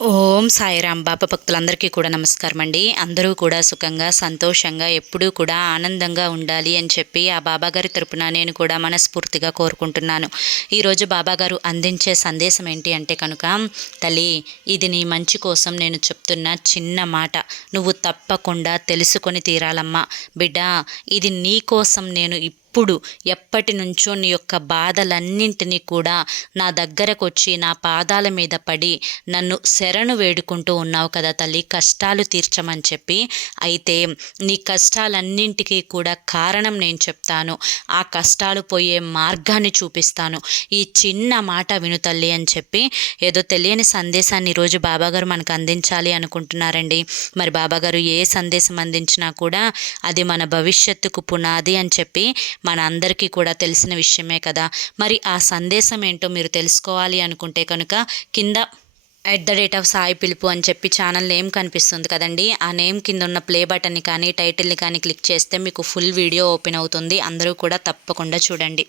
ఓం సాయిరాం. బాబా భక్తులందరికీ కూడా నమస్కారం అండి. అందరూ కూడా సుఖంగా సంతోషంగా ఎప్పుడూ కూడా ఆనందంగా ఉండాలి అని చెప్పి ఆ బాబాగారి తరపున నేను కూడా మనస్ఫూర్తిగా కోరుకుంటున్నాను. ఈరోజు బాబాగారు అందించే సందేశం ఏంటి అంటే కనుక, తల్లి, ఇది నీ మంచి కోసం నేను చెప్తున్న చిన్న మాట, నువ్వు తప్పకుండా తెలుసుకొని తీరాలమ్మా. బిడ్డ, ఇది నీ కోసం నేను ఇప్పుడు ఎప్పటి నుంచో నీ యొక్క బాధలన్నింటినీ కూడా నా దగ్గరకు వచ్చి నా పాదాల మీద పడి నన్ను శరణు వేడుకుంటూ ఉన్నావు కదా తల్లి, కష్టాలు తీర్చమని చెప్పి. అయితే నీ కష్టాలన్నింటికీ కూడా కారణం నేను చెప్తాను, ఆ కష్టాలు పోయే మార్గాన్ని చూపిస్తాను. ఈ చిన్న మాట విను తల్లి అని చెప్పి ఏదో తెలియని సందేశాన్ని ఈరోజు బాబాగారు మనకు అందించాలి అనుకుంటున్నారండి. మరి బాబాగారు ఏ సందేశం అందించినా కూడా అది మన భవిష్యత్తుకు పునాది అని చెప్పి మన అందరికీ కూడా తెలిసిన విషయమే కదా. మరి ఆ సందేశం ఏంటో మీరు తెలుసుకోవాలి అనుకుంటే కనుక కింద @సాయి పిలుపు అని చెప్పి ఛానల్ నేమ్ కనిపిస్తుంది కదండి. ఆ నేమ్ కింద ఉన్న ప్లే బటన్ని కానీ టైటిల్ని కానీ క్లిక్ చేస్తే మీకు ఫుల్ వీడియో ఓపెన్ అవుతుంది. అందరూ కూడా తప్పకుండా చూడండి.